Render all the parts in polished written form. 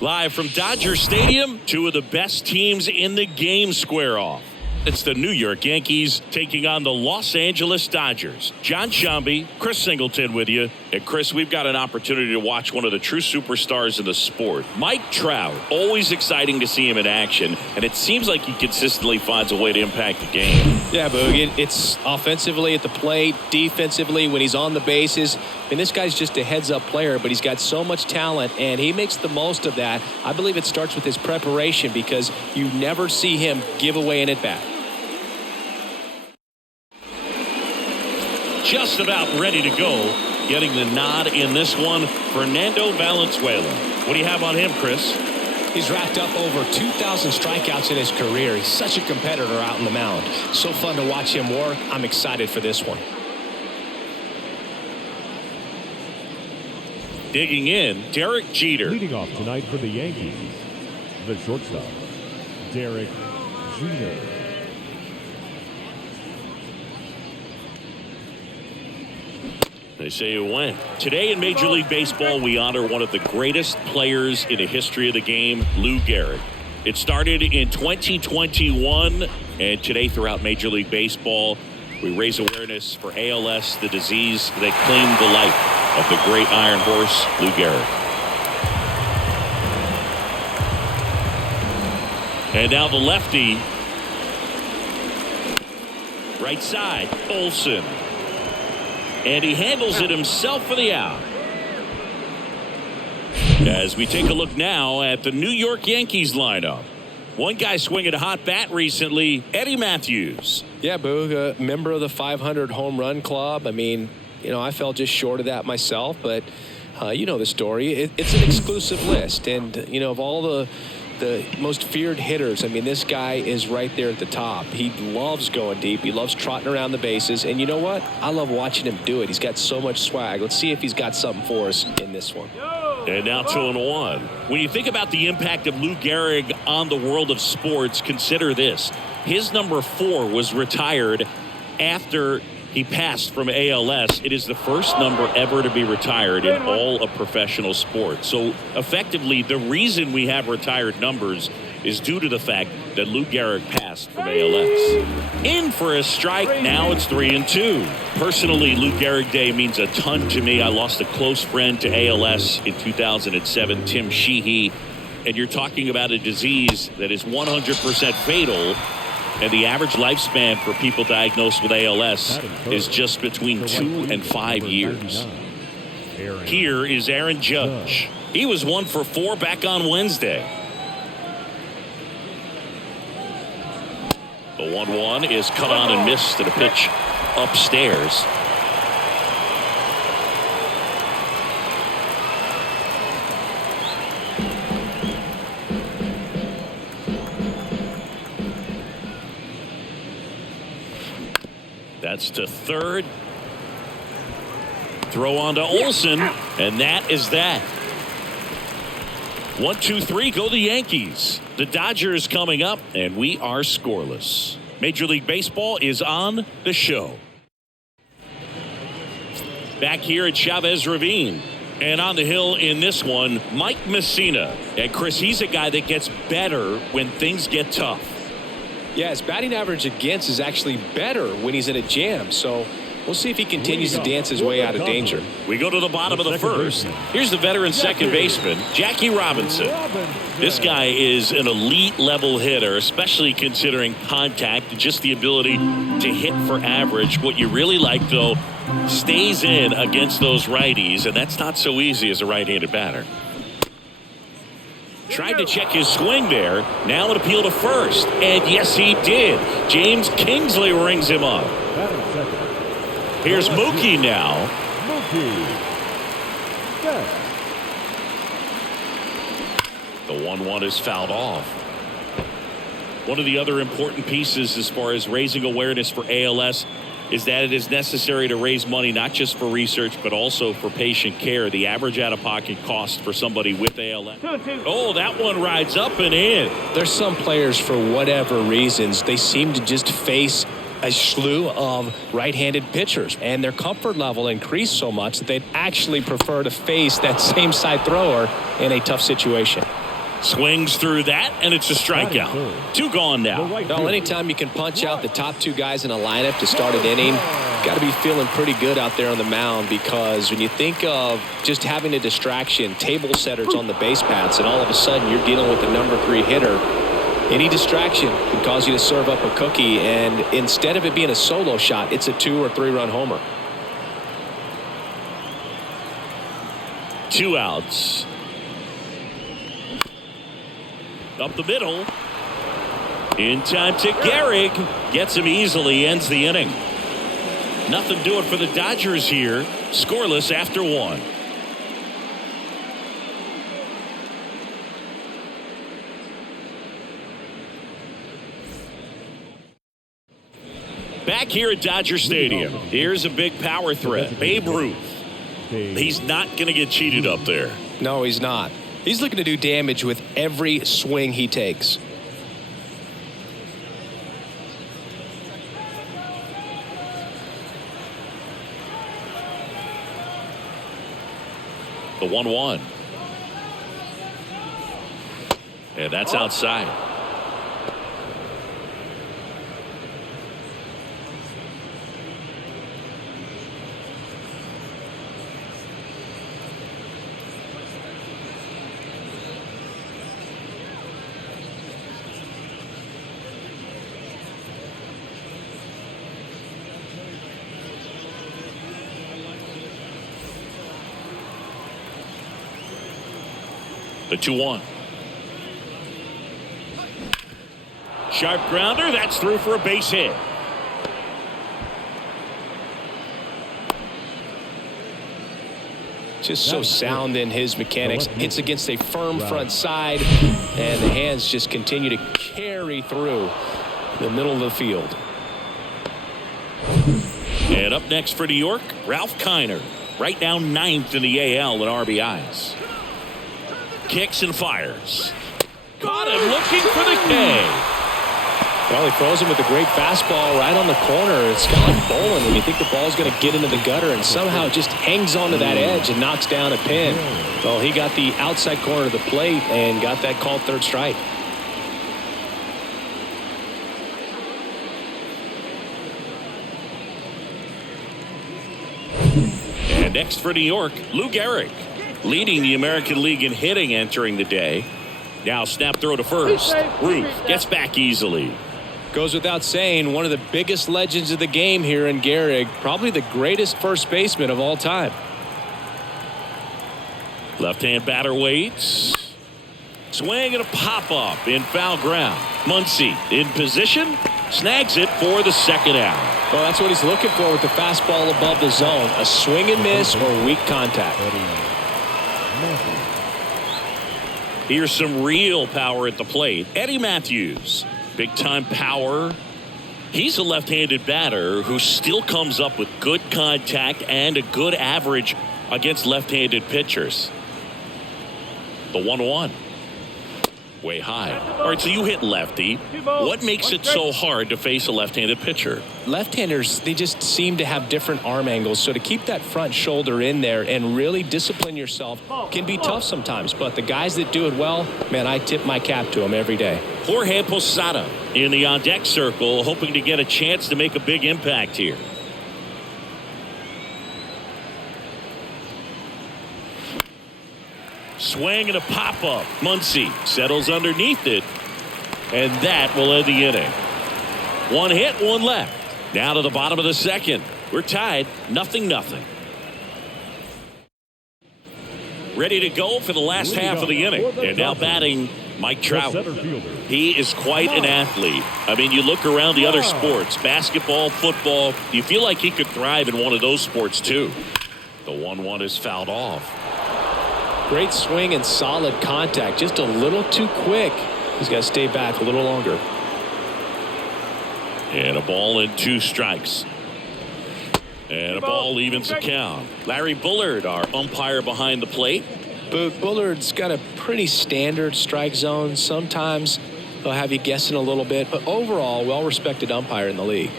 Live from Dodger Stadium, two of the best teams in the game square off. It's the New York Yankees taking on the Los Angeles Dodgers. John Shambi, Chris Singleton with you. And Chris, we've got an opportunity to watch one of the true superstars in the sport. Mike Trout, always exciting to see him in action. And it seems like he consistently finds a way to impact the game. Yeah, Boog, it's offensively at the plate, defensively when he's on the bases. And this guy's just a heads-up player, but he's got so much talent, and he makes the most of that. I believe it starts with his preparation because you never see him give away an at-bat. Just about ready to go. Getting the nod in this one, Fernando Valenzuela. What do you have on him, Chris? He's racked up over 2,000 strikeouts in his career. He's such a competitor out on the mound. So fun to watch him work. I'm excited for this one. Digging in, Derek Jeter. Leading off tonight for the Yankees, the shortstop, Derek Jeter. They say it went. Today in Major League Baseball, we honor one of the greatest players in the history of the game, Lou Gehrig. It started in 2021, and today throughout Major League Baseball, we raise awareness for ALS, the disease that claimed the life of the great Iron Horse, Lou Gehrig. And now the lefty. Right side, Olsen. And he handles it himself for the out. As we take a look now at the New York Yankees lineup. One guy swinging a hot bat recently, Eddie Matthews. Yeah, Boog, a member of the 500 home run club. I mean, you know, I fell just short of that myself, but you know the story. It's an exclusive list, and you know, of all the most feared hitters, I mean, this guy is right there at the top. He loves going deep. He loves trotting around the bases, and you know what? I love watching him do it. He's got so much swag. Let's see if he's got something for us in this one. And now 2-1. When you think about the impact of Lou Gehrig on the world of sports, consider this. His number 4 was retired after he passed from ALS. It is the first number ever to be retired in all of professional sports. So effectively, the reason we have retired numbers is due to the fact that Lou Gehrig passed from ALS. In for a strike. Now it's 3-2. Personally, Lou Gehrig Day means a ton to me. I lost a close friend to ALS in 2007, Tim Sheehy. And you're talking about a disease that is 100% fatal. And the average lifespan for people diagnosed with ALS is just between 2 and 5 years. Here is Aaron Judge. He was 1 for 4 back on Wednesday. The 1-1 is cut on and missed to the pitch upstairs. That's to third. Throw on to Olsen, and that is that. 1-2-3, go the Yankees. The Dodgers coming up, and we are scoreless. Major League Baseball is on the show. Back here at Chavez Ravine. And on the hill in this one, Mike Messina. And Chris, he's a guy that gets better when things get tough. Yeah, his batting average against is actually better when he's in a jam. So we'll see if he continues to dance his way out of danger. We go to the bottom of the first. Here's the veteran second baseman, Jackie Robinson. This guy is an elite level hitter, especially considering contact and just the ability to hit for average. What you really like, though, stays in against those righties, and that's not so easy as a right-handed batter. Tried to check his swing there. Now an appeal to first. And yes, he did. James Kingsley rings him up. Here's Mookie now. The 1-1 is fouled off. One of the other important pieces as far as raising awareness for ALS is that it is necessary to raise money not just for research but also for patient care. The average out-of-pocket cost for somebody with ALS. Oh, that one rides up and in. There's some players, for whatever reasons, they seem to just face a slew of right-handed pitchers, and their comfort level increased so much that they'd actually prefer to face that same side thrower in a tough situation. Swings through that, and it's a strikeout. 2 gone now. Well, anytime you can punch out the top 2 guys in a lineup to start an inning, got to be feeling pretty good out there on the mound, because when you think of just having a distraction, table setters on the base paths, and all of a sudden you're dealing with the number 3 hitter, any distraction can cause you to serve up a cookie, and instead of it being a solo shot, it's a 2 or 3 run homer. 2 outs. Up the middle. In time to Gehrig. Gets him easily, ends the inning. Nothing doing for the Dodgers here. Scoreless after 1. Back here at Dodger Stadium, here's a big power threat. Babe Ruth. He's not going to get cheated up there. No, he's not. He's looking to do damage with every swing he takes. The 1-1. And that's outside. The 2-1. Sharp grounder. That's through for a base hit. Just so sound in his mechanics. Hits against a firm front side, and the hands just continue to carry through the middle of the field. And up next for New York, Ralph Kiner. Right now 9th in the AL in RBIs. Kicks and fires. Caught him looking for the K. Well, he throws him with a great fastball right on the corner. It's kind of like bowling when you think the ball's going to get into the gutter, and somehow it just hangs onto that edge and knocks down a pin. Well, he got the outside corner of the plate and got that called 3rd strike. And next for New York, Lou Gehrig, leading the American League in hitting entering the day. Now snap throw to first. Ruth gets back easily. Goes without saying, one of the biggest legends of the game here in Gehrig, probably the greatest first baseman of all time. Left-hand batter waits. Swing and a pop-up in foul ground. Muncy in position. Snags it for the 2nd out. Well, that's what he's looking for with the fastball above the zone. A swing and miss or weak contact. Here's some real power at the plate. Eddie Matthews. Big-time power. He's a left-handed batter who still comes up with good contact and a good average against left-handed pitchers. The 1-1. Way high. All right, so you hit lefty. What makes it so hard to face a left-handed pitcher? Left-handers, they just seem to have different arm angles. So to keep that front shoulder in there and really discipline yourself can be tough sometimes. But the guys that do it well, man, I tip my cap to them every day. Jorge Posada in the on-deck circle, hoping to get a chance to make a big impact here. Swing and a pop-up. Muncy settles underneath it, and that will end the inning. 1 hit, 1 left. Now to the bottom of the 2nd. We're tied, 0-0. Ready to go for the last half of the inning. And now batting, Mike Trout. He is quite an athlete. I mean, you look around the other sports, basketball, football, you feel like he could thrive in one of those sports too. The 1-1 is fouled off. Great swing and solid contact. Just a little too quick. He's got to stay back a little longer. And a ball and 2 strikes. And a ball evens the count. Larry Bullard, our umpire behind the plate. But Bullard's got a pretty standard strike zone. Sometimes they'll have you guessing a little bit. But overall, well-respected umpire in the league.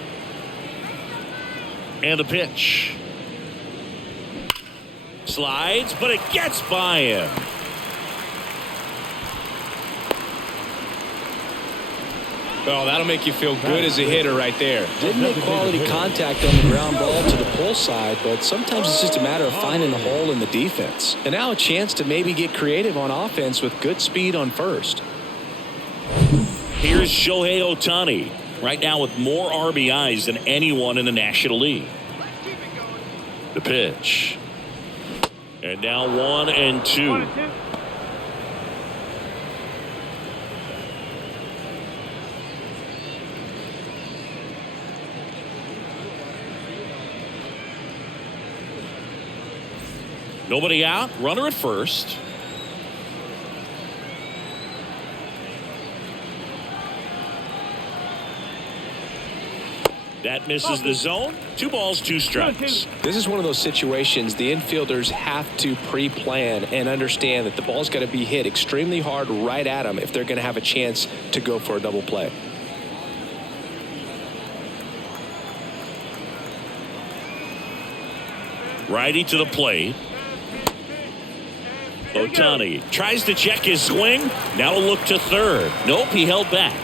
And the pitch. Slides, but it gets by him. Oh, that'll make you feel good as a hitter right there. Didn't make quality contact on the ground ball to the pull side, but sometimes it's just a matter of finding a hole in the defense. And now a chance to maybe get creative on offense with good speed on first. Here's Shohei Ohtani, right now with more RBIs than anyone in the National League. The pitch. And now 1-2. Nobody out. Runner at first. That misses the zone. 2 balls, 2 strikes. This is one of those situations the infielders have to pre-plan and understand that the ball's got to be hit extremely hard right at them if they're going to have a chance to go for a double play. Righty to the plate. Ohtani tries to check his swing. Now a look to third. Nope, he held back.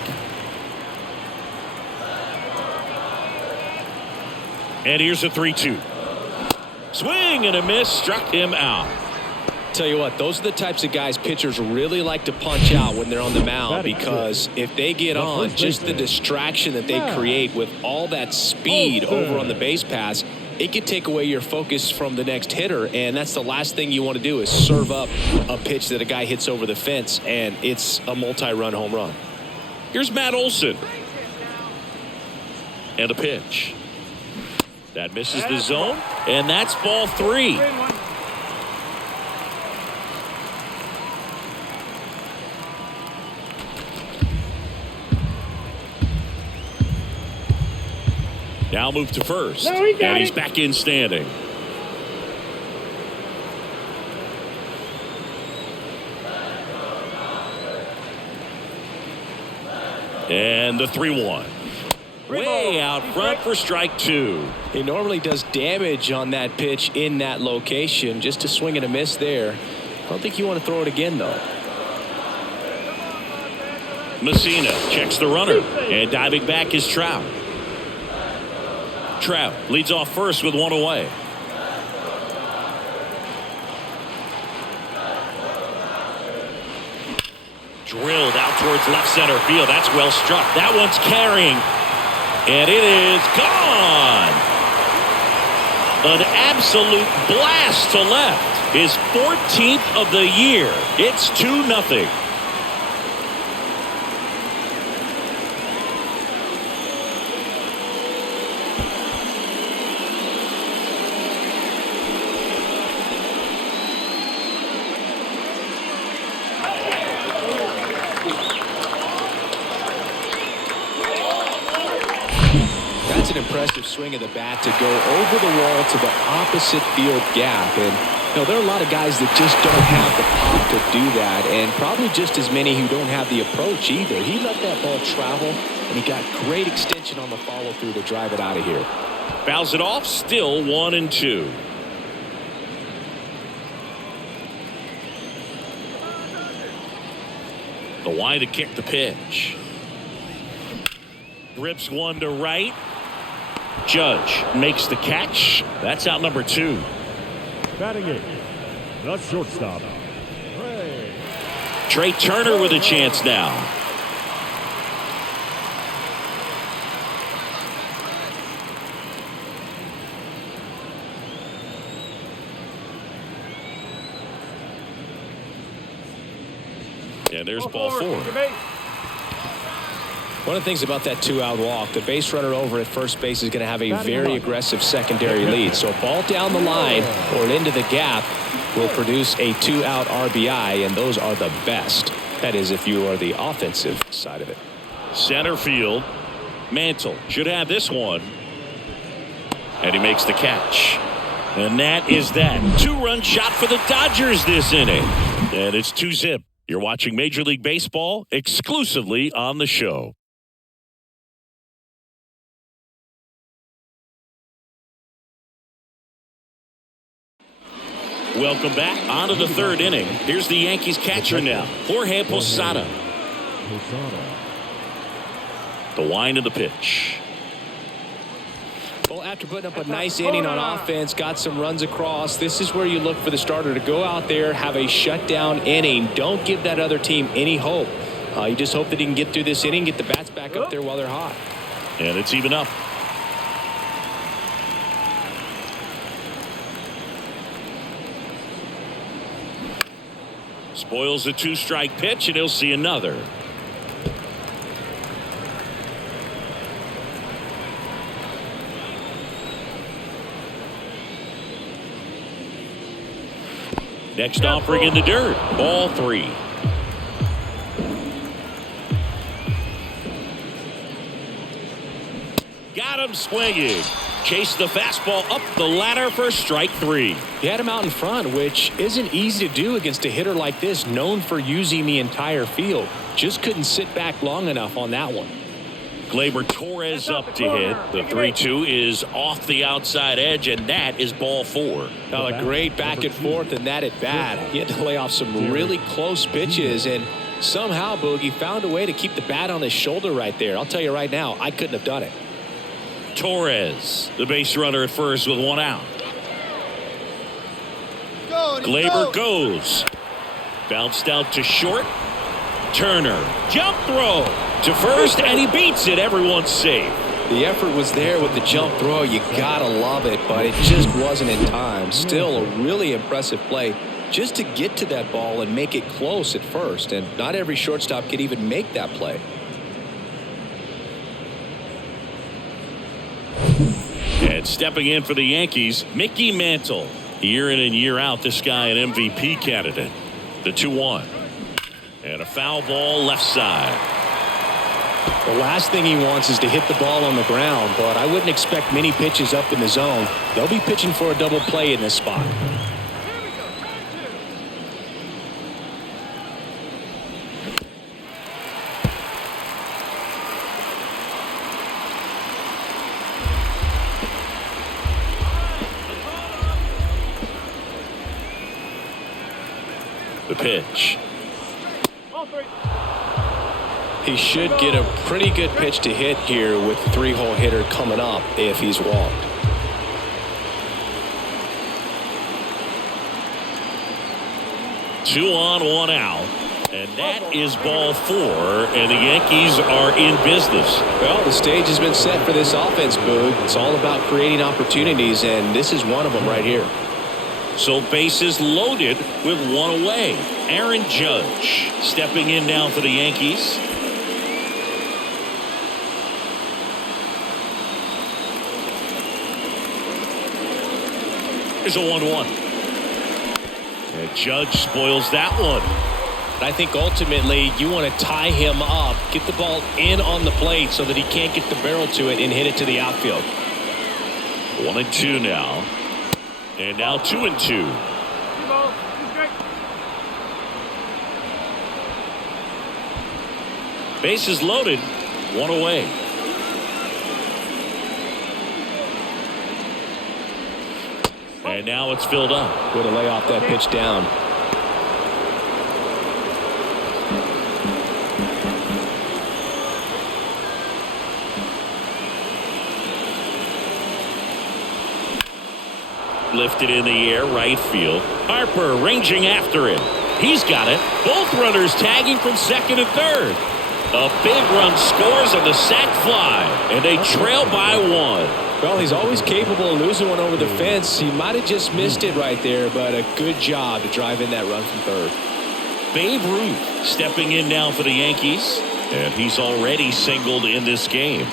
And here's a 3-2. Swing and a miss. Struck him out. Tell you what, those are the types of guys pitchers really like to punch out when they're on the mound, because if they get on, just the distraction that they create with all that speed over on the base pass, it could take away your focus from the next hitter, and that's the last thing you want to do is serve up a pitch that a guy hits over the fence, and it's a multi-run home run. Here's Matt Olson. And a pitch. That misses the zone, and that's ball 3. Now move to first, and he's back in standing. And the 3-1. Way out front for strike 2. He normally does damage on that pitch in that location. Just a swing and a miss there. I don't think you want to throw it again, though. Messina checks the runner, and diving back is Trout. Trout leads off first with 1 away. Drilled out towards left center field. That's well struck. That one's carrying. And it is gone. An absolute blast to left. His 14th of the year. It's 2-0. Impressive swing of the bat to go over the wall to the opposite field gap. And there are a lot of guys that just don't have the pop to do that, and probably just as many who don't have the approach either. He let that ball travel, and he got great extension on the follow through to drive it out of here. Fouls it off. Still 1-2. The wide to kick the pitch. Rips one to right. Judge makes the catch. That's out number 2. Batting it, the shortstop, Trey Turner with a chance now. And there's ball 4. One of the things about that 2-out walk, the base runner over at first base is going to have a very aggressive secondary lead. So a ball down the line or into the gap will produce a 2-out RBI, and those are the best. That is, if you are the offensive side of it. Center field. Mantle should have this one. And he makes the catch. And that is that. 2-run shot for the Dodgers this inning. And it's 2-zip. You're watching Major League Baseball exclusively on the show. Welcome back. On to the 3rd inning. Here's the Yankees catcher now, Jorge Posada. The wind of the pitch. Well, after putting up a nice inning on offense, got some runs across, this is where you look for the starter to go out there, have a shutdown inning. Don't give that other team any hope. You just hope that he can get through this inning, get the bats back up there while they're hot. And it's even up. Spoils the 2-strike pitch, and he'll see another. Next offering in the dirt. Ball 3. Got him swinging. Chased the fastball up the ladder for strike 3. He had him out in front, which isn't easy to do against a hitter like this, known for using the entire field. Just couldn't sit back long enough on that one. Gleyber Torres up to hit. The 3-2 is off the outside edge, and that is ball 4. Now, a great back and forth and that at bat. He had to lay off some really close pitches, and somehow Boogie found a way to keep the bat on his shoulder right there. I'll tell you right now, I couldn't have done it. Torres, the base runner at first with 1 out. Gleyber goes. Bounced out to short. Turner, jump throw to first, and he beats it. Everyone's safe. The effort was there with the jump throw. You gotta love it, but it just wasn't in time. Still a really impressive play just to get to that ball and make it close at first, and not every shortstop could even make that play. And stepping in for the Yankees, Mickey Mantle. Year in and year out, this guy an MVP candidate. The 2-1. And a foul ball left side. The last thing he wants is to hit the ball on the ground, but I wouldn't expect many pitches up in the zone. They'll be pitching for a double play in this spot. The pitch. He should get a pretty good pitch to hit here with the 3-hole hitter coming up if he's walked. Two on, 1 out. And that is ball 4, and the Yankees are in business. Well, the stage has been set for this offense, Boog. It's all about creating opportunities, and this is one of them right here. So bases loaded with 1 away. Aaron Judge stepping in now for the Yankees. Here's a 1-1. And Judge spoils that one. I think ultimately you want to tie him up, get the ball in on the plate so that he can't get the barrel to it and hit it to the outfield. 1-2 now. And now 2-2. Bases loaded, 1 away. And now it's filled up. Way to lay off that pitch down. Lifted in the air, right field. Harper ranging after it. He's got it. Both runners tagging from second and third. A big run scores on the sac fly, and they trail by 1. Well, he's always capable of losing one over the fence. He might have just missed it right there, but a good job to drive in that run from third. Babe Ruth stepping in now for the Yankees, and he's already singled in this game.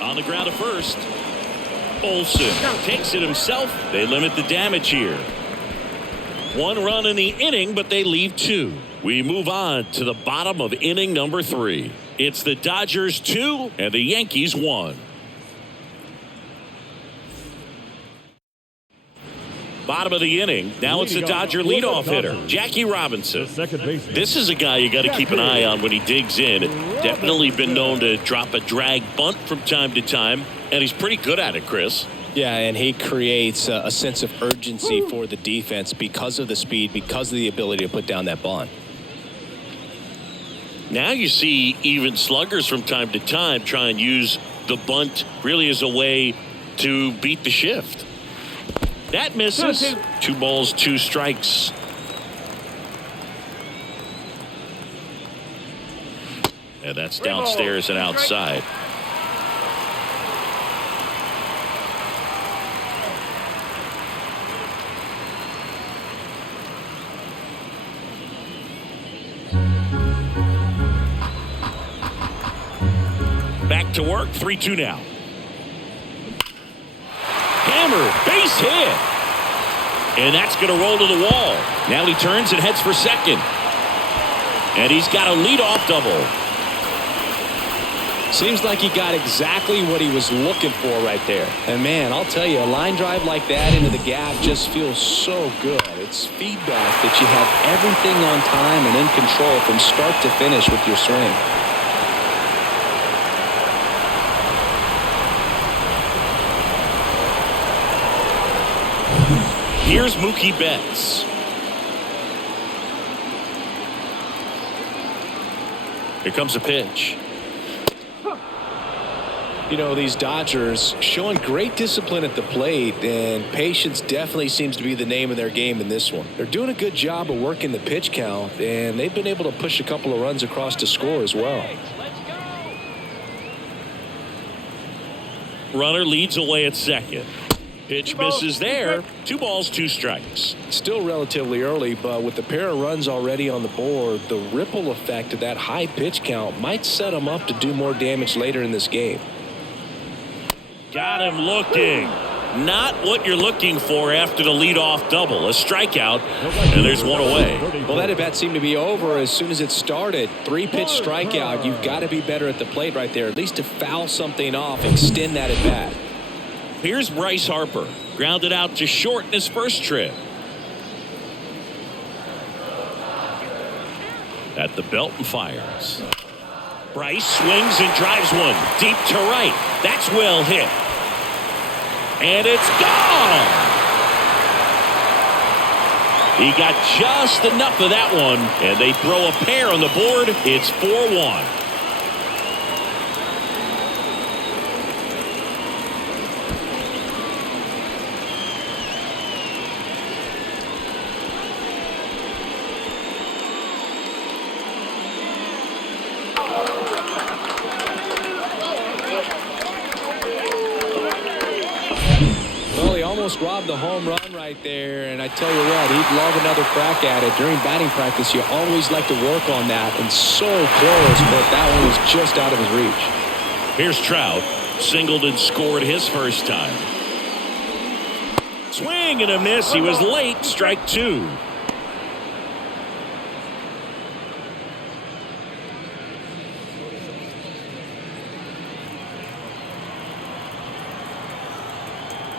On the ground at first. Olsen takes it himself. They limit the damage here. 1 run in the inning, but they leave 2. We move on to the bottom of inning number 3. It's the Dodgers 2 and the Yankees 1. Bottom of the inning. Now it's the Dodger leadoff hitter, Jackie Robinson. This is a guy you got to keep an eye on when he digs in. Definitely been known to drop a drag bunt from time to time, and he's pretty good at it, Chris. Yeah, and he creates a sense of urgency for the defense because of the speed, because of the ability to put down that bunt. Now you see even sluggers from time to time try and use the bunt really as a way to beat the shift. That misses. 2 balls, 2 strikes. And that's downstairs and outside. Back to work, 3-2 now. Hammer, base hit. And that's going to roll to the wall. Now he turns and heads for second. And he's got a leadoff double. Seems like he got exactly what he was looking for right there. And man, I'll tell you, a line drive like that into the gap just feels so good. It's feedback that you have everything on time and in control from start to finish with your swing. Here's Mookie Betts. Here comes a pitch. You know, these Dodgers showing great discipline at the plate, and patience definitely seems to be the name of their game in this one. They're doing a good job of working the pitch count, and they've been able to push a couple of runs across to score as well. Runner leads away at second. Pitch misses there. 2 balls, 2 strikes. Still relatively early, but with the pair of runs already on the board, the ripple effect of that high pitch count might set them up to do more damage later in this game. Got him looking. Not what you're looking for after the leadoff double. A strikeout, and there's one away. Well, that at-bat seemed to be over as soon as it started. 3-pitch strikeout. You've got to be better at the plate right there, at least to foul something off, extend that at-bat. Here's Bryce Harper. Grounded out to short in his first trip. At the belt and fires. Bryce swings and drives one deep to right. That's well hit. And it's gone. He got just enough of that one, and they throw a pair on the board. It's 4-1. Robbed the home run right there, and I tell you what, he'd love another crack at it. During batting practice, you always like to work on that, and so close, but that one was just out of his reach. Here's Trout. Singled and scored his first time. Swing and a miss. He was late. Strike 2.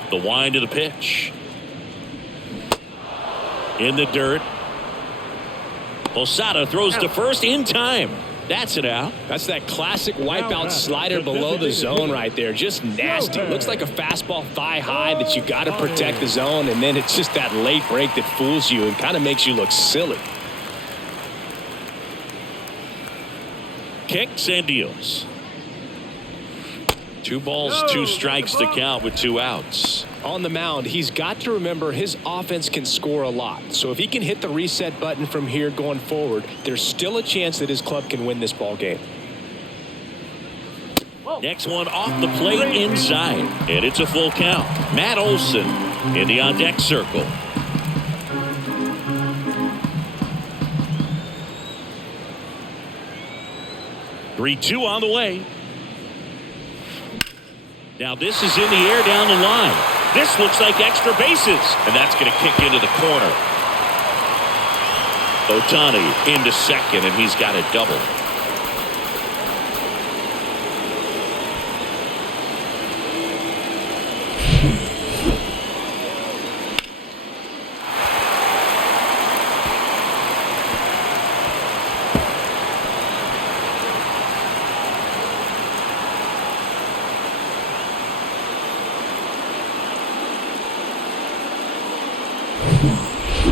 The wind of the pitch. In the dirt. Posada throws to first in time. That's it out. That's that classic wipeout slider below the zone right there. Just nasty. Looks like a fastball thigh high that you got to protect the zone, and then it's just that late break that fools you and kind of makes you look silly. Kicks and deals. 2 balls, 2 strikes to count with 2 outs. On the mound, he's got to remember his offense can score a lot. So if he can hit the reset button from here going forward, there's still a chance that his club can win this ball game. Next one off the plate inside, and it's a full count. Matt Olson in the on-deck circle. Three-two on the way. Now this is in the air down the line. This looks like extra bases, and that's going to kick into the corner. Ohtani into second, and he's got a double.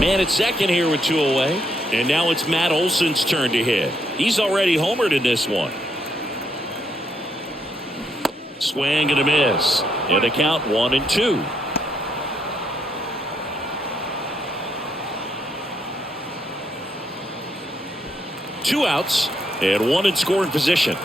Man at second here with 2 away. And now it's Matt Olson's turn to hit. He's already homered in this one. Swing and a miss. And a count 1-2. Two outs and one in scoring position.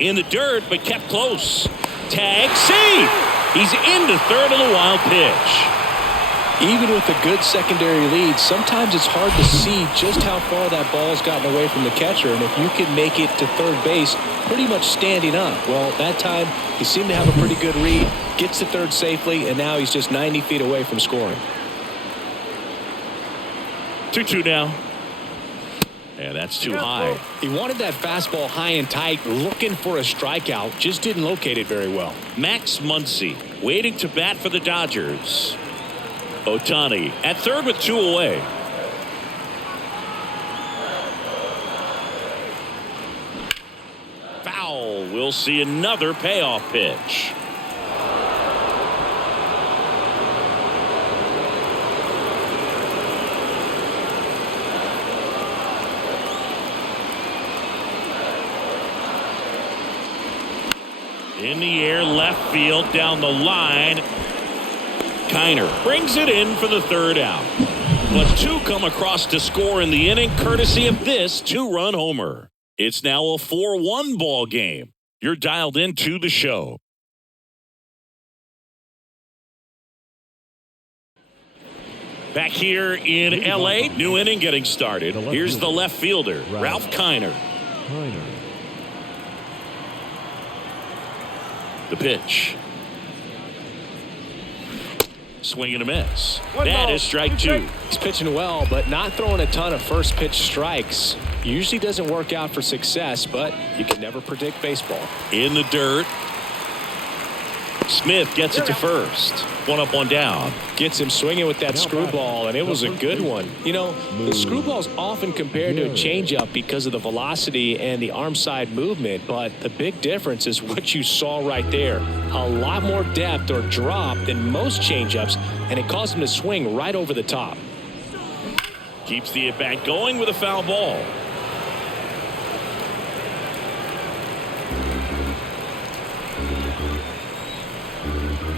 In the dirt, but kept close. Tag, save. He's into third on the wild pitch. Even with a good secondary lead, sometimes it's hard to see just how far that ball's gotten away from the catcher. And if you can make it to third base pretty much standing up, well, that time he seemed to have a pretty good read, gets to third safely, and now he's just 90 feet away from scoring. 2-2 now. And that's too high. He wanted that fastball high and tight, looking for a strikeout, just didn't locate it very well. Max Muncy waiting to bat for the Dodgers. Ohtani at third with 2 away. Foul. We'll see another payoff pitch. In the air, left field, down the line. Kiner brings it in for the third out. But 2 come across to score in the inning, courtesy of this 2-run homer. It's now a 4-1 ball game. You're dialed into the show. Back here in L.A., new inning getting started. Here's the left fielder, Ralph Kiner. The pitch. Swing and a miss. That is strike 2. He's pitching well, but not throwing a ton of first pitch strikes. Usually doesn't work out for success, but you can never predict baseball. In the dirt. Smith gets it to first. 1 up, 1 down. Gets him swinging with that screwball, and it was a good one. You know, the screwball's often compared to a changeup because of the velocity and the arm side movement, but the big difference is what you saw right there. A lot more depth or drop than most changeups, and it caused him to swing right over the top. Keeps the at-bat going with a foul ball.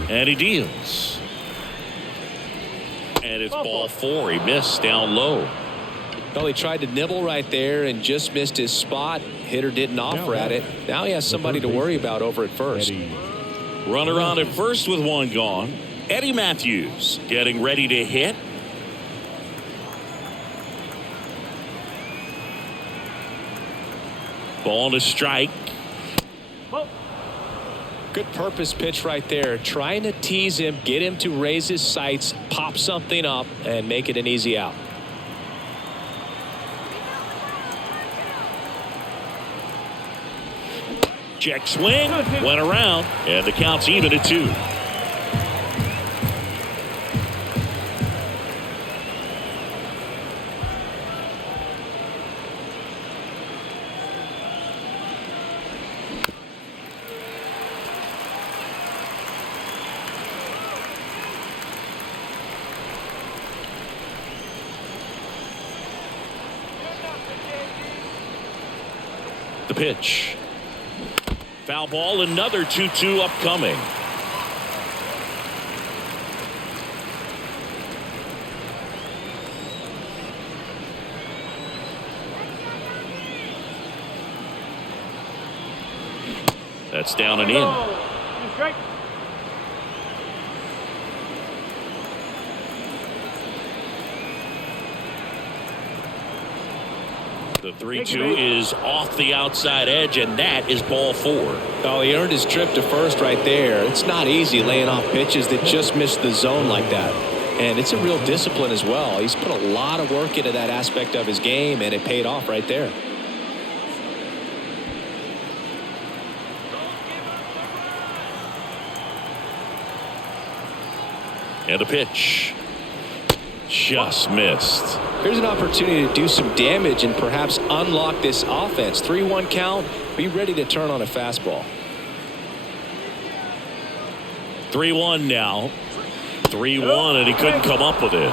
And he deals. And it's ball 4. He missed down low. Well, he tried to nibble right there and just missed his spot. Hitter didn't offer at it. Now he has somebody to worry about over at first. Runner on at first with 1 gone. Eddie Matthews getting ready to hit. Ball to strike. Good purpose pitch right there. Trying to tease him, get him to raise his sights, pop something up, and make it an easy out. Check swing. Went around. And the count's even at 2. The pitch. Foul ball, another 2-2 upcoming. That's down and in. The 3-2 is off the outside edge, and that is ball 4. Oh, he earned his trip to first right there. It's not easy laying off pitches that just miss the zone like that. And it's a real discipline as well. He's put a lot of work into that aspect of his game, and it paid off right there. And a pitch. Just missed. Here's an opportunity to do some damage and perhaps unlock this offense. 3-1 count. Be ready to turn on a fastball. 3-1 now. 3-1, and he couldn't come up with it.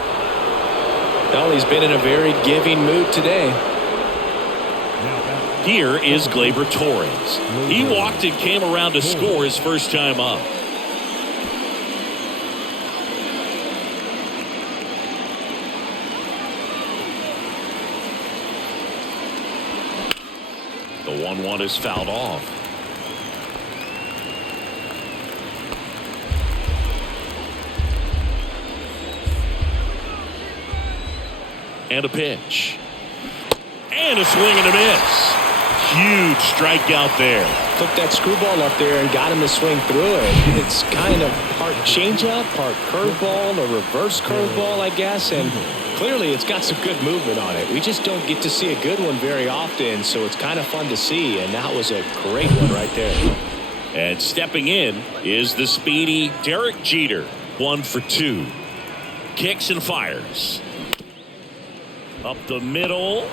Well, he's been in a very giving mood today. Here is Gleyber Torres. He walked and came around to score his first time up. The 1-1 is fouled off. And a pitch. And a swing and a miss. Huge strikeout there. Took that screwball up there and got him to swing through it. It's kind of part changeup, part curveball, a reverse curveball, I guess. And clearly it's got some good movement on it. We just don't get to see a good one very often, so it's kind of fun to see. And that was a great one right there. And stepping in is the speedy Derek Jeter. 1 for 2. Kicks and fires. Up the middle.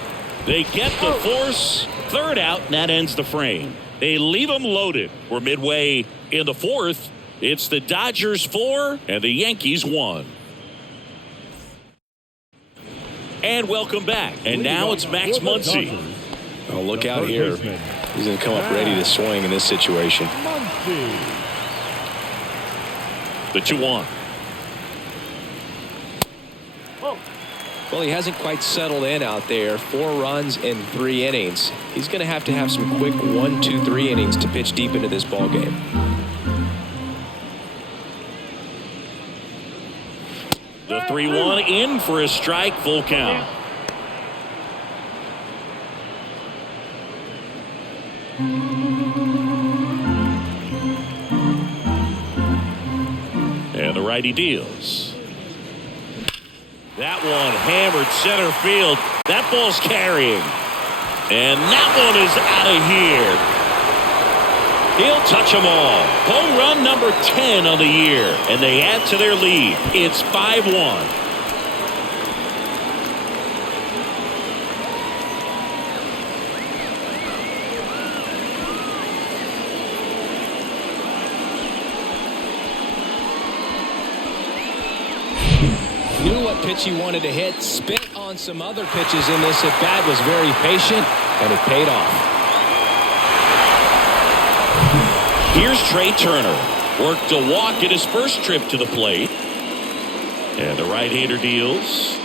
They get the force. Third out, and that ends the frame. They leave them loaded. We're midway in the fourth. It's the Dodgers 4 and the Yankees 1. And welcome back. And now it's Max Muncy. Oh, look out here. He's going to come up ready to swing in this situation. The 2-1. Well, he hasn't quite settled in out there. 4 runs in 3 innings. He's going to have some quick 1, 2, 3 innings to pitch deep into this ball game. The 3-1 in for a strike, full count. And the righty deals. That one hammered center field. That ball's carrying. And that one is out of here. He'll touch them all. Home run number 10 on the year. And they add to their lead. It's 5-1. Knew what pitch he wanted to hit, spit on some other pitches in this at bat, was very patient, and it paid off. Here's Trey Turner. Worked a walk at his first trip to the plate. And the right-hander deals.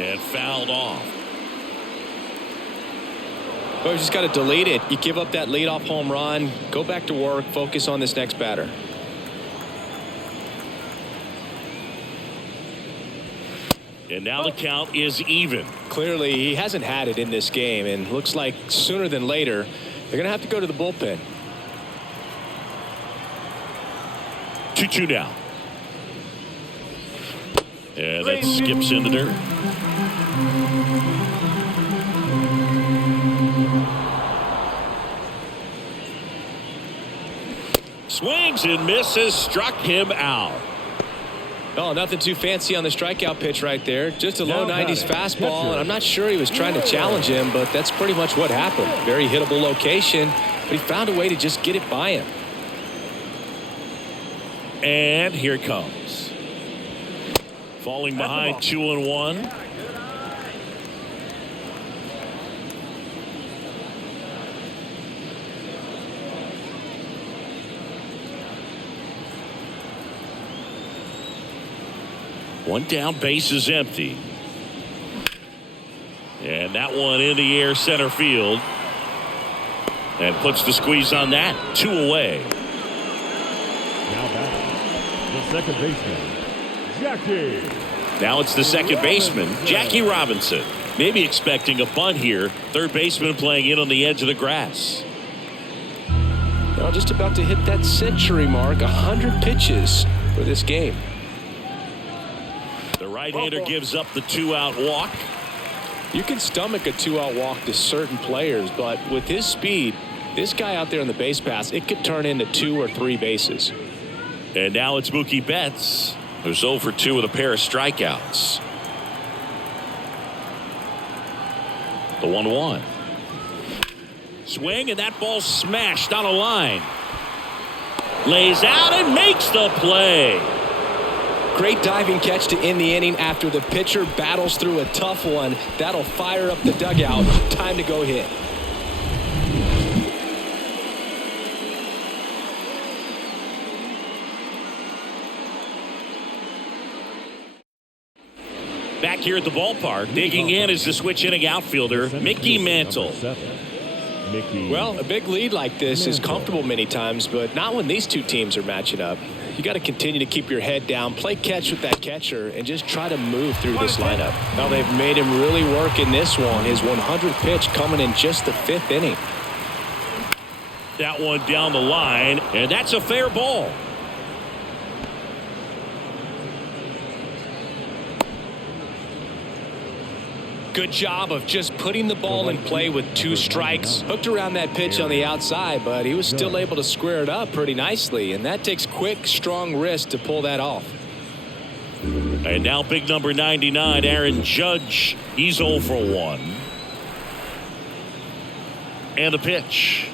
And fouled off. Well, you just got to delete it. You give up that leadoff home run, go back to work, focus on this next batter. And now the count is even. Clearly, he hasn't had it in this game, and looks like sooner than later, they're going to have to go to the bullpen. 2-2 now. And that skips in the dirt. Swings and misses, struck him out. Oh, nothing too fancy on the strikeout pitch right there. Just a low 90s fastball, and I'm not sure he was trying to challenge him, but that's pretty much what happened. Very hittable location, but he found a way to just get it by him. And here it comes. Falling behind 2-1. One down, base is empty. And that one in the air center field. And puts the squeeze on that. 2 away. Now batting, the second baseman, Jackie. Now it's the second baseman, Jackie Robinson. Maybe expecting a bunt here. Third baseman playing in on the edge of the grass. Well, just about to hit that century mark. 100 pitches for this game. The right-hander gives up the 2-out walk. You can stomach a 2-out walk to certain players, but with his speed, this guy out there on the base pass, it could turn into 2 or 3 bases. And now it's Mookie Betts, who's 0 for 2 with a pair of strikeouts. The 1-1. Swing, and that ball smashed on a line. Lays out and makes the play. Great diving catch to end the inning after the pitcher battles through a tough one. That'll fire up the dugout. Time to go hit. Back here at the ballpark, digging in is the switch inning outfielder, Mickey Mantle. Well, a big lead like this is comfortable many times, but not when these two teams are matching up. You got to continue to keep your head down, play catch with that catcher, and just try to move through this lineup. Now they've made him really work in this one. His 100th pitch coming in just the 5th inning. That one down the line, and that's a fair ball. Good job of just putting the ball in play with 2 strikes. Hooked around that pitch on the outside, but he was still able to square it up pretty nicely, and that takes quick, strong wrist to pull that off. And now big number 99, Aaron Judge. He's 0 for 1. And the pitch.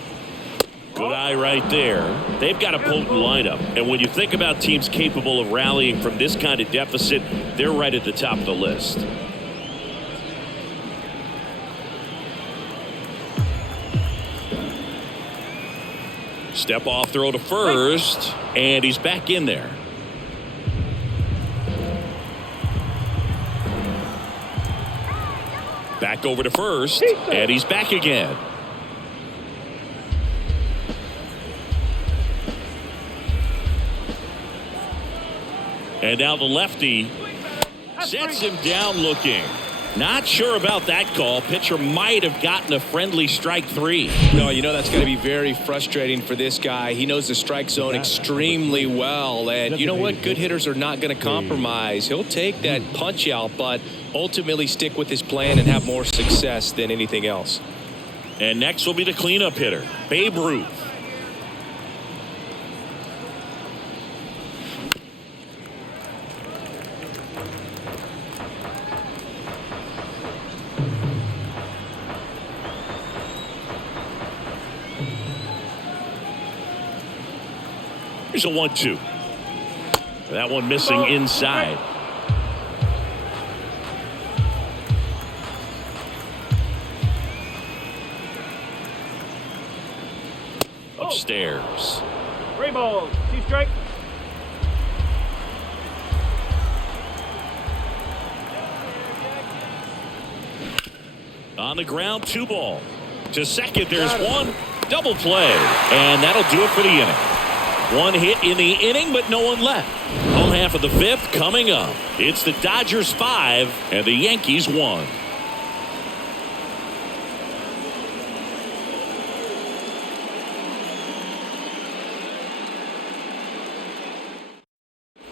Good eye right there. They've got a potent lineup. And when you think about teams capable of rallying from this kind of deficit, they're right at the top of the list. Step off throw to first, and he's back in there. Back over to first, and he's back again. And now the lefty sets him down looking. Not sure about that call. Pitcher might have gotten a friendly strike 3. No, you know that's going to be very frustrating for this guy. He knows the strike zone extremely well. And you know what? Good hitters are not going to compromise. He'll take that punch out, but ultimately stick with his plan and have more success than anything else. And next will be the cleanup hitter, Babe Ruth. Here's a 1-2. That one missing inside. Upstairs. 3 balls, 2 strikes. On the ground, 2 ball. To second, there's one. Double play. And that'll do it for the inning. 1 hit in the inning, but no one left. Home half of the 5th coming up. It's the Dodgers 5 and the Yankees 1.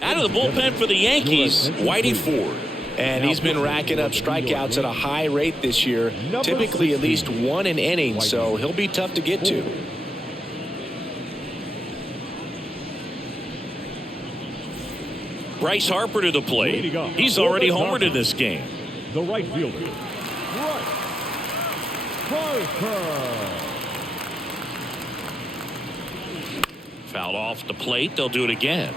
Out of the bullpen for the Yankees, Whitey Ford. And he's been racking up strikeouts at a high rate this year, typically at least 1 an inning, so he'll be tough to get to. Bryce Harper to the plate. He's already homered in this game. The right fielder, Bryce Harper. Fouled off the plate. They'll do it again.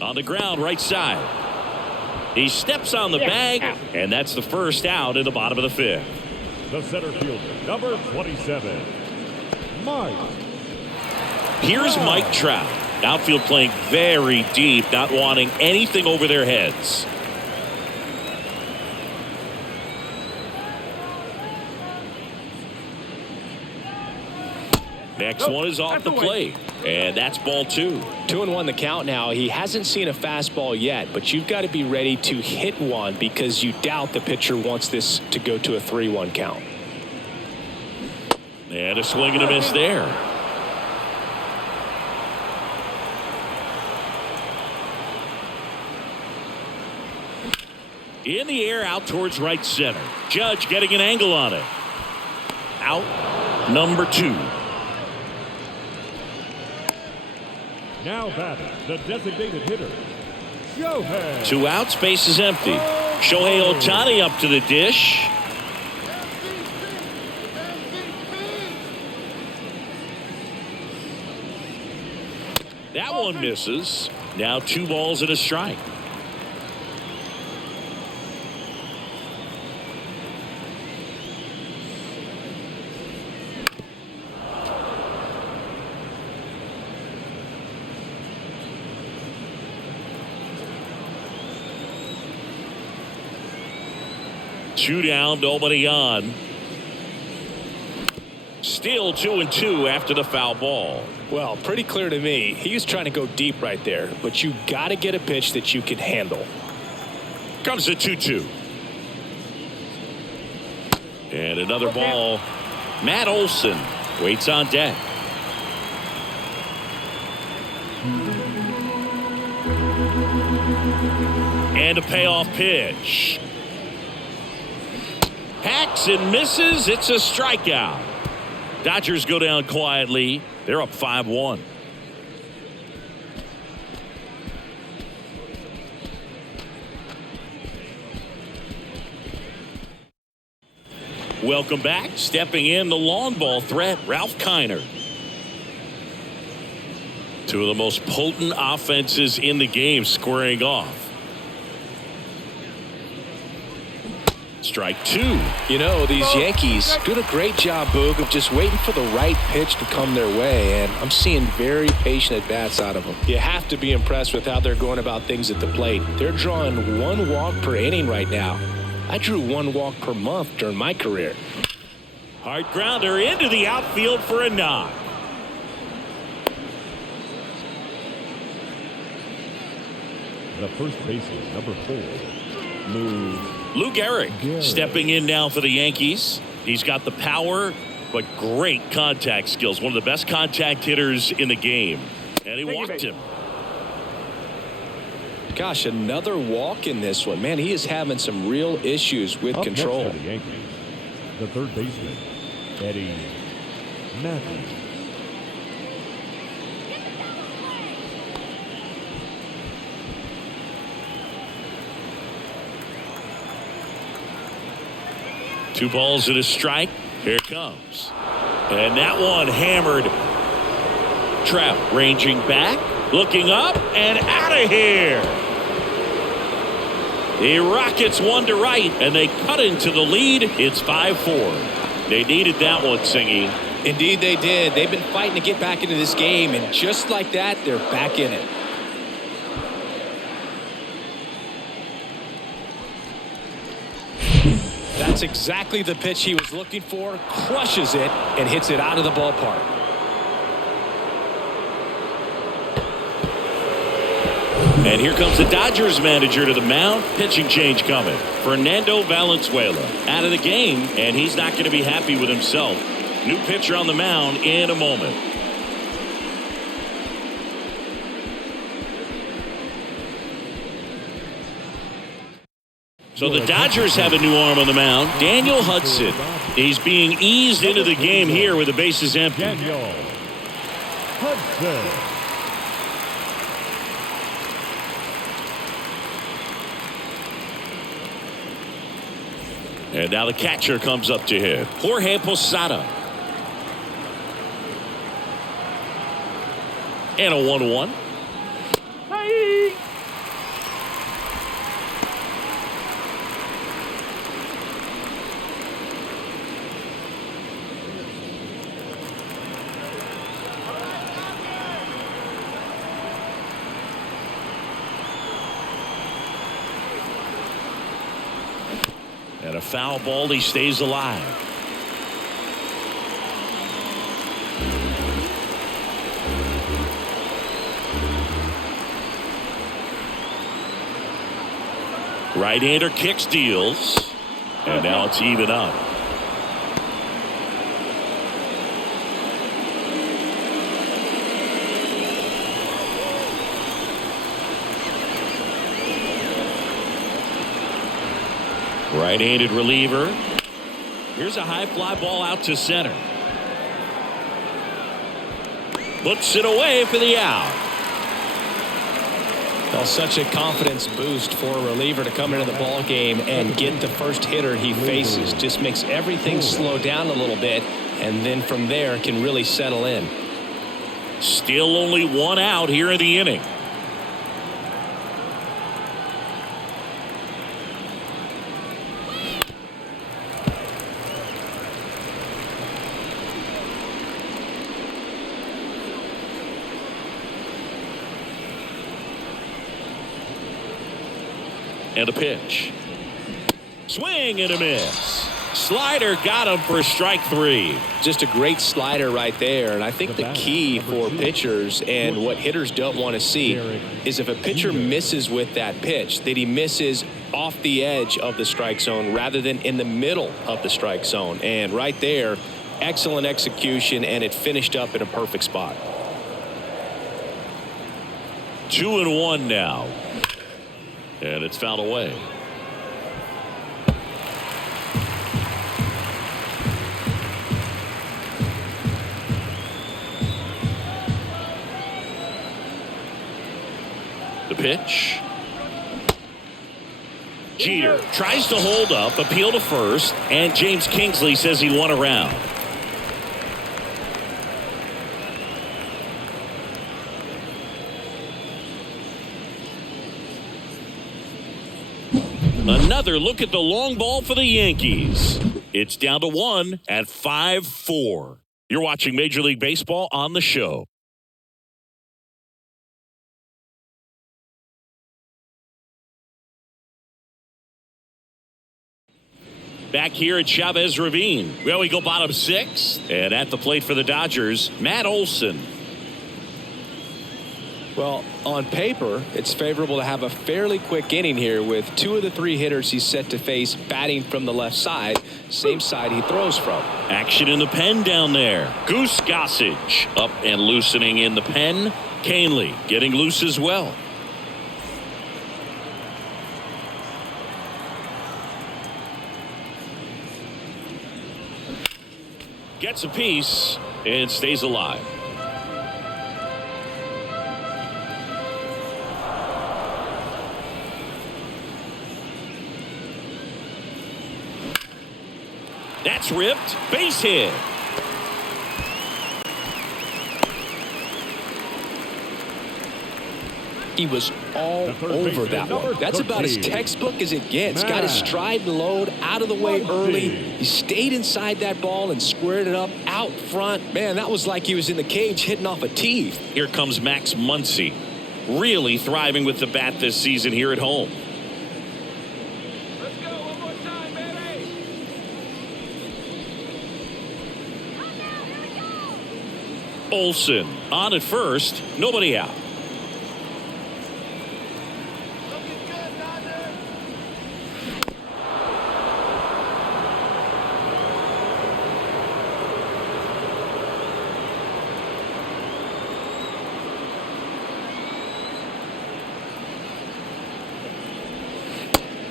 On the ground, right side. He steps on the bag, and that's the first out in the bottom of the 5th. The center fielder, number 27, Mike. Here's Mike Trout. Outfield playing very deep, not wanting anything over their heads. Next one is off the plate, and that's ball 2. 2-1 the count now. He hasn't seen a fastball yet, but you've got to be ready to hit one because you doubt the pitcher wants this to go to a 3-1 count. And a swing and a miss there. In the air, out towards right center. Judge getting an angle on it. Out number 2. Now batting, the designated hitter, Shohei. 2 outs, base is empty. Shohei Ohtani up to the dish. That one misses. Now 2 balls and a strike. Two down, nobody on. Still 2-2 after the foul ball. Well, pretty clear to me. He was trying to go deep right there, but you got to get a pitch that you can handle. Comes the 2-2. And another ball. Matt Olson waits on deck. And a payoff pitch. Hacks and misses. It's a strikeout. Dodgers go down quietly. They're up 5-1. Welcome back. Stepping in the long ball threat, Ralph Kiner. 2 of the most potent offenses in the game squaring off. Strike 2. You know, these Yankees do a great job, Boog, of just waiting for the right pitch to come their way, and I'm seeing very patient at-bats out of them. You have to be impressed with how they're going about things at the plate. They're drawing 1 walk per inning right now. I drew 1 walk per month during my career. Hard grounder into the outfield for a knock. The first baseman, number 4, Lou Gehrig stepping in now for the Yankees. He's got the power, but great contact skills. One of the best contact hitters in the game. And he walked him. Gosh, another walk in this one. Man, he is having some real issues with control. Next for the Yankees, the third baseman, Eddie Matthews. Two balls and a strike. Here it comes. And that one hammered. Trout ranging back, looking up, and out of here. The Rockets 1 to right, and they cut into the lead. It's 5-4. They needed that one, Singy. Indeed they did. They've been fighting to get back into this game, and just like that, they're back in it. That's exactly the pitch he was looking for. Crushes it and hits it out of the ballpark. And here comes the Dodgers manager to the mound. Pitching change coming. Fernando Valenzuela out of the game, and he's not going to be happy with himself. New pitcher on the mound in a moment. So the Dodgers have a new arm on the mound. Daniel Hudson. He's being eased into the game here with the bases empty. Daniel Hudson. And now the catcher comes up to hit. Jorge Posada. And a 1-1. Hey! And a foul ball. He stays alive. Right-hander kicks, deals, and now it's even up. Right-handed reliever. Here's a high fly ball out to center. Puts it away for the out. Well, such a confidence boost for a reliever to come into the ball game and get the first hitter he faces. Just makes everything slow down a little bit, and then from there can really settle in. Still only one out here in the inning. And a pitch. Swing and a miss. Slider got him for strike 3. Just a great slider right there. And I think the key for pitchers and what hitters don't want to see is if a pitcher misses with that pitch, that he misses off the edge of the strike zone rather than in the middle of the strike zone. And right there, excellent execution, and it finished up in a perfect spot. 2-1 now. And it's fouled away. The pitch. Jeter tries to hold up, appeal to first, and James Kingsley says he won a round. Another look at the long ball for the Yankees. It's down to 1 at 5-4. You're watching Major League Baseball on the show. Back here at Chavez Ravine. Well, we go bottom 6. And at the plate for the Dodgers, Matt Olson. Well, on paper, it's favorable to have a fairly quick inning here with 2 of the 3 hitters he's set to face batting from the left side, same side he throws from. Action in the pen down there. Goose Gossage up and loosening in the pen. Canely getting loose as well. Gets a piece and stays alive. That's ripped. Base hit. He was all over that one. That's about as textbook as it gets. Got his stride and load out of the way early. He stayed inside that ball and squared it up out front. Man, that was like he was in the cage hitting off a tee. Here comes Max Muncy. Really thriving with the bat this season here at home. Let's go one more time, baby. Olson on at first. Nobody out.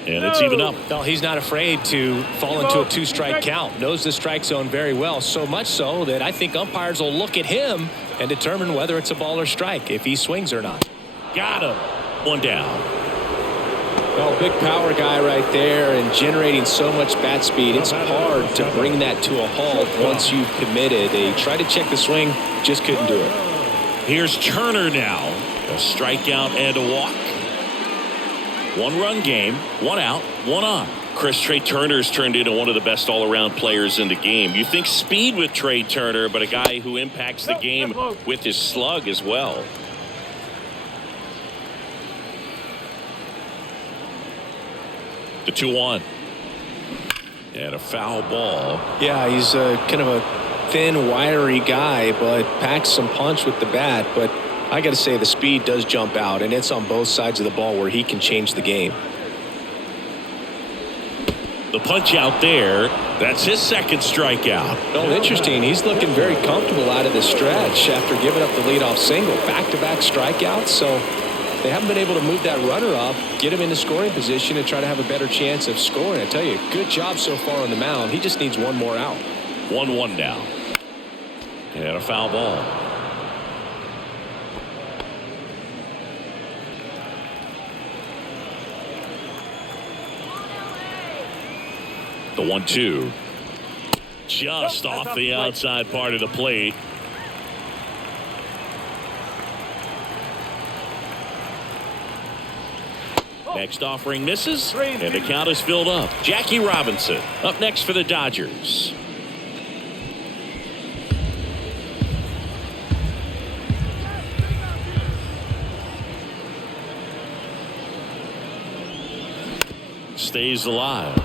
And it's even up. No, he's not afraid to fall into a 2-strike count. Knows the strike zone very well. So much so that I think umpires will look at him and determine whether it's a ball or strike, if he swings or not. Got him. 1 down. Well, big power guy right there and generating so much bat speed. It's hard to bring that to a halt once you've committed. They tried to check the swing, just couldn't do it. Here's Turner now. A strikeout and a walk. 1-run game, 1 out, 1 on. Chris, Trey Turner's turned into one of the best all-around players in the game. You think speed with Trey Turner, but a guy who impacts the game with his slug as well. The 2-1. And a foul ball. Yeah, he's kind of a thin, wiry guy, but packs some punch with the bat. But I got to say, the speed does jump out, and it's on both sides of the ball where he can change the game. The punch out there, that's his second strikeout. Oh, interesting. He's looking very comfortable out of the stretch after giving up the leadoff single. Back-to-back strikeouts, so they haven't been able to move that runner up, get him into scoring position, and try to have a better chance of scoring. I tell you, good job so far on the mound. He just needs 1 more out. 1-1 now. And a foul ball. The 1-2. Just off the outside part of the plate. Next offering misses, and the count is filled up. Jackie Robinson up next for the Dodgers. Stays alive.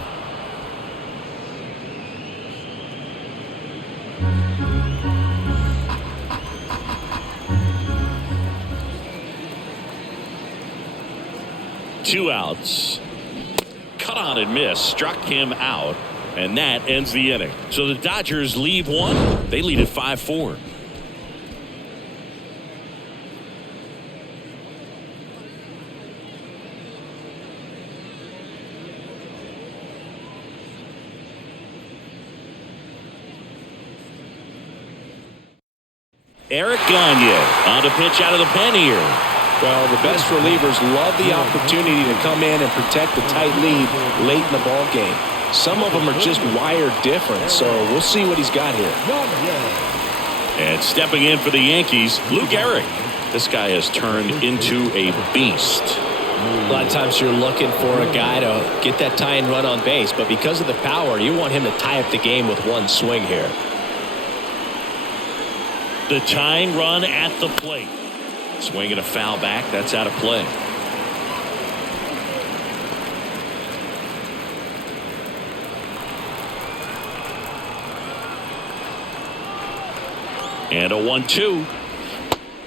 Two outs. Cut on and miss. Struck him out. And that ends the inning. So the Dodgers leave one. They lead at 5-4. Eric Gagne on to pitch out of the pen here. Well, the best relievers love the opportunity to come in and protect the tight lead late in the ball game. Some of them are just wired different, so we'll see what he's got here. And stepping in for the Yankees, Lou Gehrig. This guy has turned into a beast. A lot of times you're looking for a guy to get that tying run on base, but because of the power, you want him to tie up the game with one swing here. The tying run at the plate. Swinging a foul back. That's out of play. And a 1-2.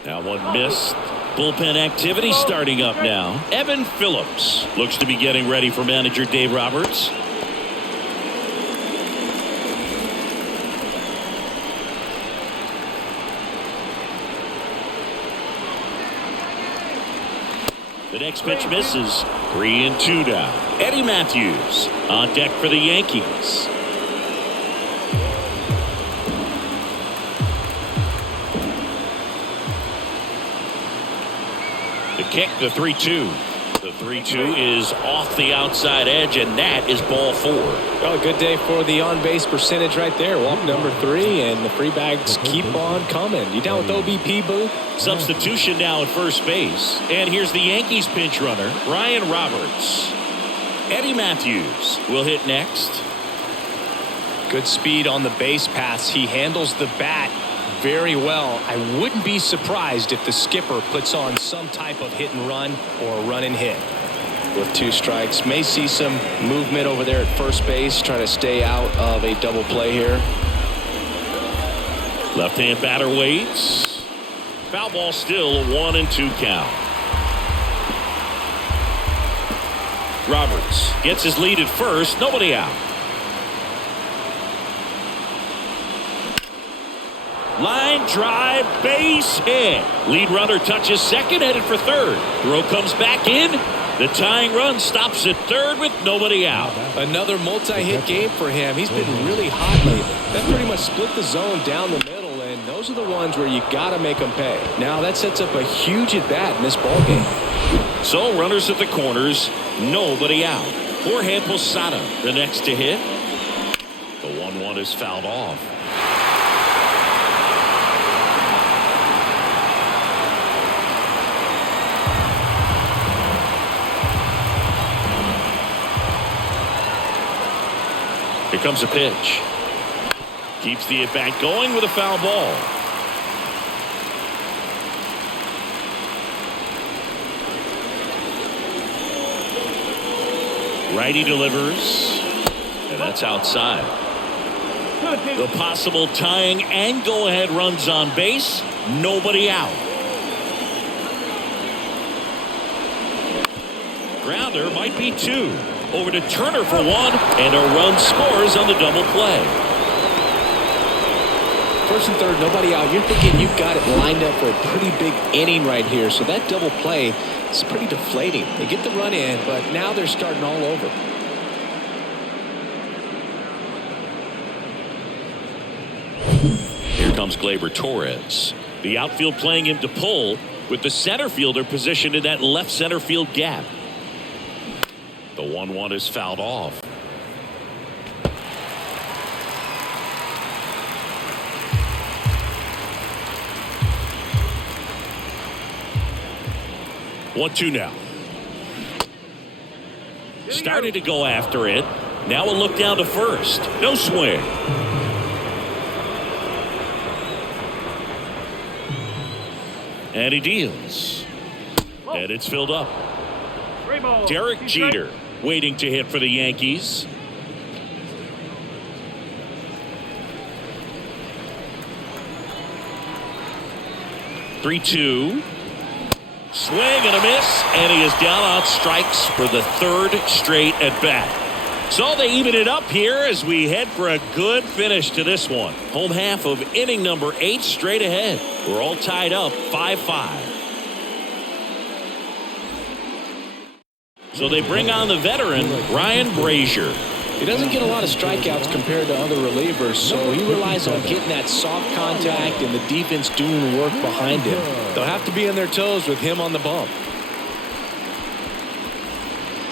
That one missed. Bullpen activity starting up now. Evan Phillips looks to be getting ready for manager Dave Roberts. The next pitch misses. 3-2 now. Eddie Matthews on deck for the Yankees. The kick, the 3-2. The 3-2 is off the outside edge, and that is ball 4. Oh, good day for the on-base percentage right there. Walk number 3, and the free bags keep on coming. You down with OBP, Boo? Substitution now at first base. And here's the Yankees pinch runner, Ryan Roberts. Eddie Matthews will hit next. Good speed on the base paths. He handles the bat very well. I wouldn't be surprised if the skipper puts on some type of hit and run or run and hit. With 2 strikes, may see some movement over there at first base, trying to stay out of a double play here. Left-hand batter waits. Foul ball still, a 1-2 count. Roberts gets his lead at first, nobody out. Line drive, base hit. Lead runner touches second, headed for third. Throw comes back in. The tying run stops at third with nobody out. Another multi-hit game for him. He's been really hot lately. That pretty much split the zone down the middle, and those are the ones where you got to make them pay. Now that sets up a huge at-bat in this ball game. So runners at the corners, nobody out. Jorge Posada, the next to hit. The 1-1 is fouled off. Here comes a pitch. Keeps the at-bat going with a foul ball. Righty delivers, and that's outside. The possible tying and go-ahead runs on base, nobody out. Grounder might be 2. Over to Turner for 1, and a run scores on the double play. First and third, nobody out. You're thinking you've got it lined up for a pretty big inning right here. So that double play is pretty deflating. They get the run in, but now they're starting all over. Here comes Gleyber Torres. The outfield playing him to pull, with the center fielder positioned in that left center field gap. The 1-1 is fouled off. 1-2 now. Started to go after it. Now a look down to first. No swing. And he deals. And it's filled up. Derek Jeter waiting to hit for the Yankees. Three-two. Swing and a miss, and he is down on strikes for the third straight at bat. So they even it up here as we head for a good finish to this one. Home half of inning number 8 straight ahead. We're all tied up 5-5. So they bring on the veteran, Ryan Brazier. He doesn't get a lot of strikeouts compared to other relievers, so he relies on getting that soft contact and the defense doing the work behind him. They'll have to be on their toes with him on the bump.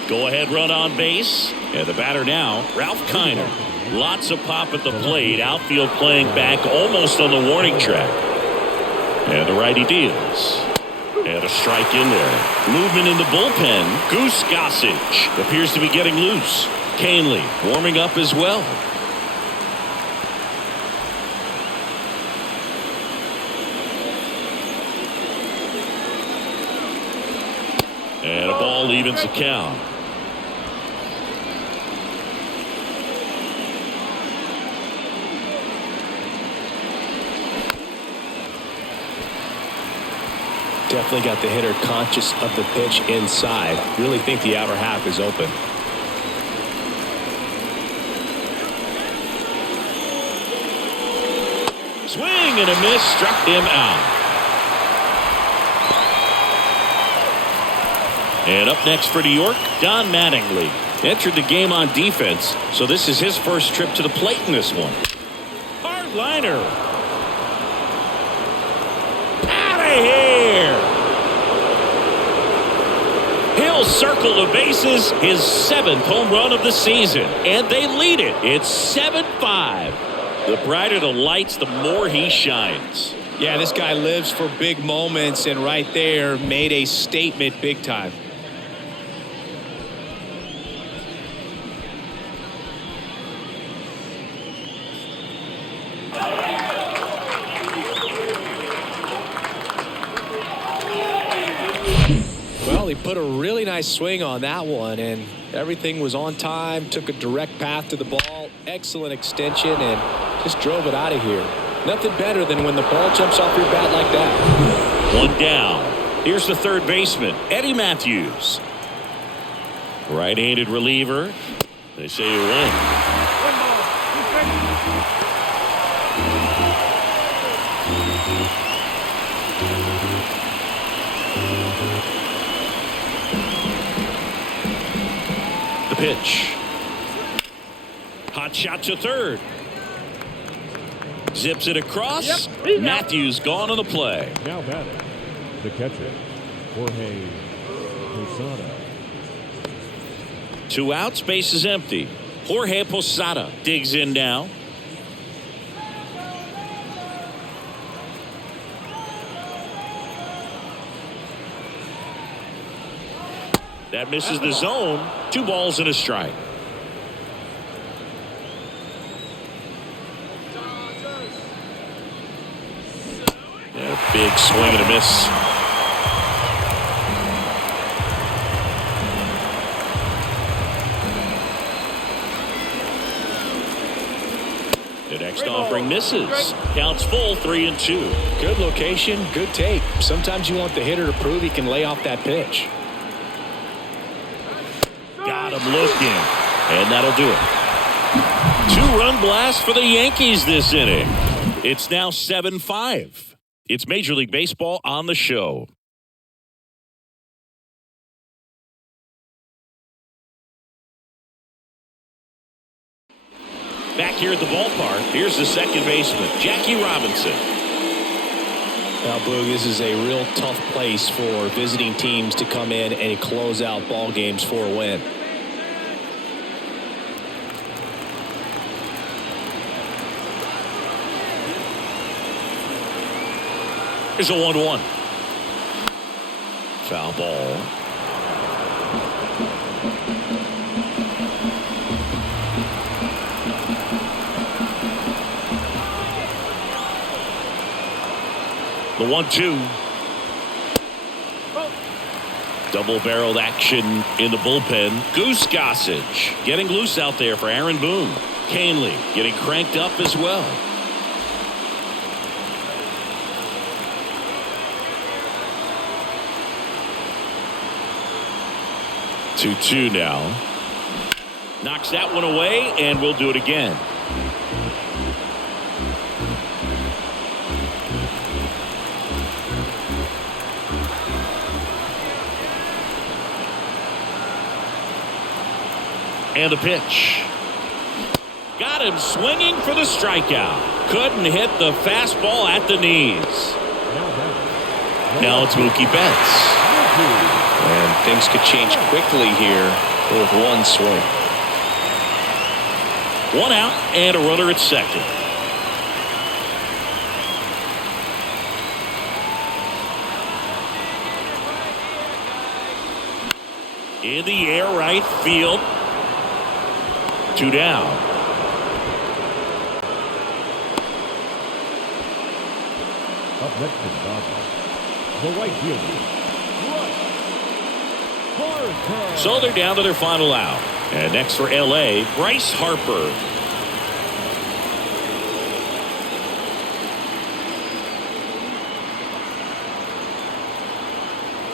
Go ahead run on base. And the batter now, Ralph Kiner. Lots of pop at the plate. Outfield playing back almost on the warning track. And the righty deals. And a strike in there. Movement in the bullpen. Goose Gossage appears to be getting loose. Canley warming up as well. And a ball evens the count. Definitely got the hitter conscious of the pitch inside. Really think the outer half is open. Swing and a miss, struck him out. And up next for New York, Don Mattingly. Entered the game on defense, so this is his first trip to the plate in this one. Hard liner. Out of here. He'll circle the bases, his 7th home run of the season, and they lead it. It's 7-5. The brighter the lights, the more he shines. Yeah, this guy lives for big moments, and right there made a statement big time. Well, he put a really nice swing on that one, and everything was on time, took a direct path to the ball, excellent extension, and just drove it out of here. Nothing better than when the ball jumps off your bat like that. One down. Here's the third baseman, Eddie Matthews. Right-handed reliever. They say you win. The pitch. Hot shot to third. Zips it across. Yep. Matthews gone on the play. Now batting, the catcher, Jorge Posada. 2 outs, base is empty. Jorge Posada digs in now. That misses the zone. 2 balls and a strike. Big swing and a miss. The next offering misses. Counts full, 3-2. Good location, good take. Sometimes you want the hitter to prove he can lay off that pitch. Got him looking, and that'll do it. 2-run blast for the Yankees this inning. It's now 7-5. It's Major League Baseball on the show. Back here at the ballpark, here's the second baseman, Jackie Robinson. Now, Boog, this is a real tough place for visiting teams to come in and close out ball games for a win. Here's a 1-1. Foul ball. The 1-2. Double-barreled action in the bullpen. Goose Gossage getting loose out there for Aaron Boone. Canely getting cranked up as well. 2-2 now. Knocks that one away, and we'll do it again. And the pitch. Got him swinging for the strikeout. Couldn't hit the fastball at the knees. Now it's Mookie Betts. And things could change quickly here with one swing. 1 out and a runner at second. In the air, right field. 2 down. Up next to the Dodgers, the right fielder. So they're down to their final out. And next for LA, Bryce Harper.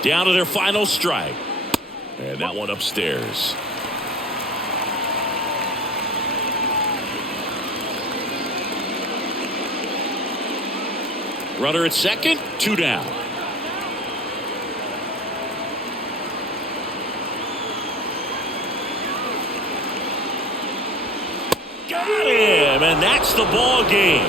Down to their final strike. And that one upstairs. Runner at second, 2 down. Got him, and that's the ball game.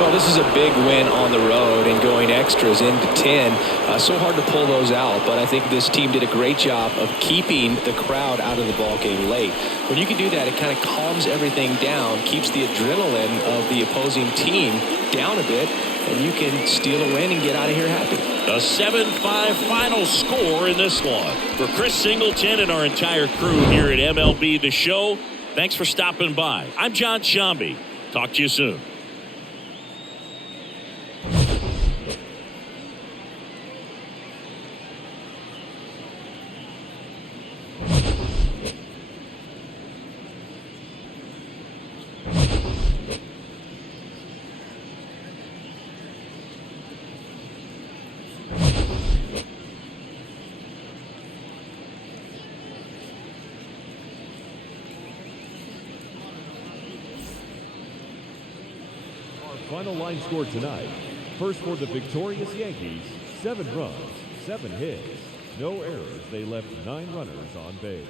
Well, this is a big win on the road and going extras into 10. So hard to pull those out, but I think this team did a great job of keeping the crowd out of the ball game late. When you can do that, it kind of calms everything down, keeps the adrenaline of the opposing team down a bit, and you can steal a win and get out of here happy. A 7-5 final score in this one. For Chris Singleton and our entire crew here at MLB The Show, thanks for stopping by. I'm John Shambi. Talk to you soon. Final line score tonight. First for the victorious Yankees, 7 runs, 7 hits, no errors. They left 9 runners on base.